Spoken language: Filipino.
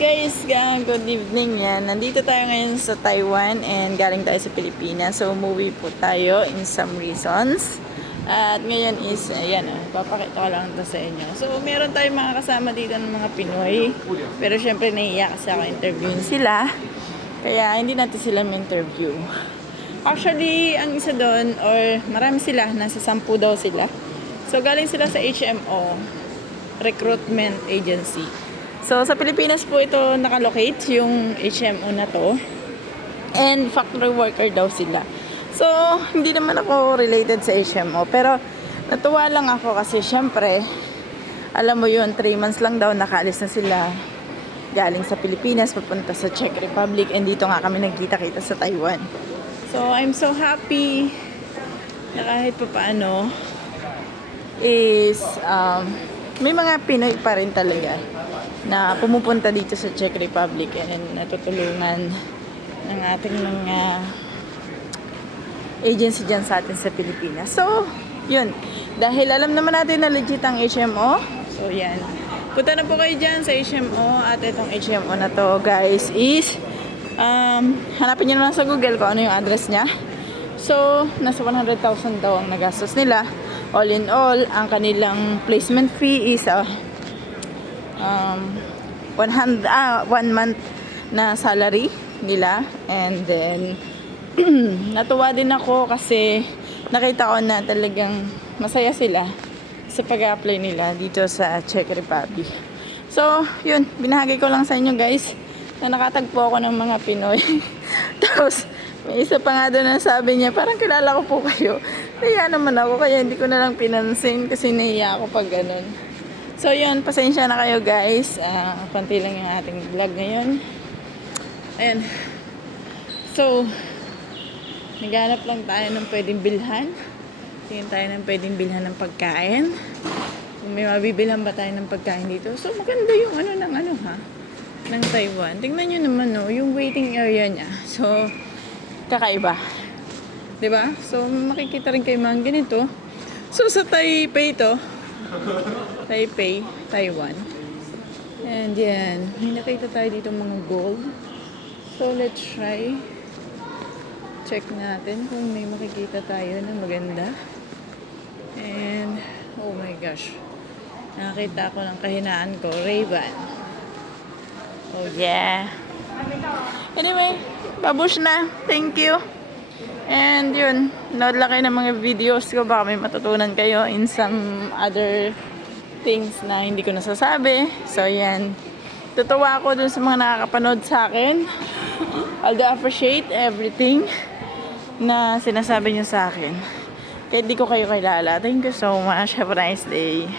guys, good evening yan. Nandito tayo ngayon sa Taiwan and galing tayo sa Pilipinas. So umuwi po tayo in some reasons. At ngayon is, ayan ah, papakita ko lang ito sa inyo. So meron tayong mga kasama dito ng mga Pinoy. Pero syempre naiiyak kasi ako interviewin sila. Kaya hindi natin sila interview. Actually, ang isa doon, or marami sila, nasa sampu daw sila. So galing sila sa HMO, Recruitment Agency. So, sa Pilipinas po ito nakalocate, yung HMO na to. And factory worker daw sila. So, hindi naman ako related sa HMO. Pero, natuwa lang ako kasi syempre, alam mo yun, 3 months lang daw nakaalis na sila galing sa Pilipinas, papunta sa Czech Republic, and dito nga kami nagkita-kita sa Taiwan. So, I'm so happy na kahit pa paano is um, may mga Pinoy pa rin talaga na pumupunta dito sa Czech Republic and natutulungan ng ating mga agency dyan sa atin sa Pilipinas. So, yun. Dahil alam naman natin na legit ang HMO. So, yan. Punta na po kayo dyan sa HMO at itong HMO na to guys is um, hanapin nyo naman sa Google kung ano yung address niya. So, nasa 100,000 daw ang nagastos nila. All in all, ang kanilang placement fee is uh, um, 100, ah, one month na salary nila. And then, natuwa din ako kasi nakita ko na talagang masaya sila sa pag-apply nila dito sa Czech Republic. So, yun, binahagi ko lang sa inyo guys na nakatagpo ako ng mga Pinoy. Tapos, may isa pa nga doon na sabi niya, parang kilala ko po kayo. Kaya naman ako, kaya hindi ko na lang pinansin kasi naiya ako pag ganun. So yun, pasensya na kayo guys. Uh, konti lang yung ating vlog ngayon. Ayan. So, naghanap lang tayo ng pwedeng bilhan. Tingin tayo ng pwedeng bilhan ng pagkain. Kung may mabibilhan ba tayo ng pagkain dito. So, maganda yung ano ng ano ha ng Taiwan. Tingnan nyo naman no, yung waiting area niya. So, kakaiba. ba? So, makikita rin kayo mga ganito. So, sa Taipei to, Taipei, Taiwan. And yan, may nakita tayo dito mga gold. So, let's try. Check natin kung may makikita tayo na maganda. And, oh my gosh. Nakita ko ng kahinaan ko, Ray-Ban. Oh yeah. Anyway, babush na. Thank you. And yun, nood lang kayo ng mga videos ko. Baka may matutunan kayo in some other things na hindi ko nasasabi. So yan. Tutuwa ako dun sa mga nakakapanood sa akin. I'll appreciate everything na sinasabi niyo sa akin. Kahit di ko kayo kilala. Thank you so much. Have a nice day.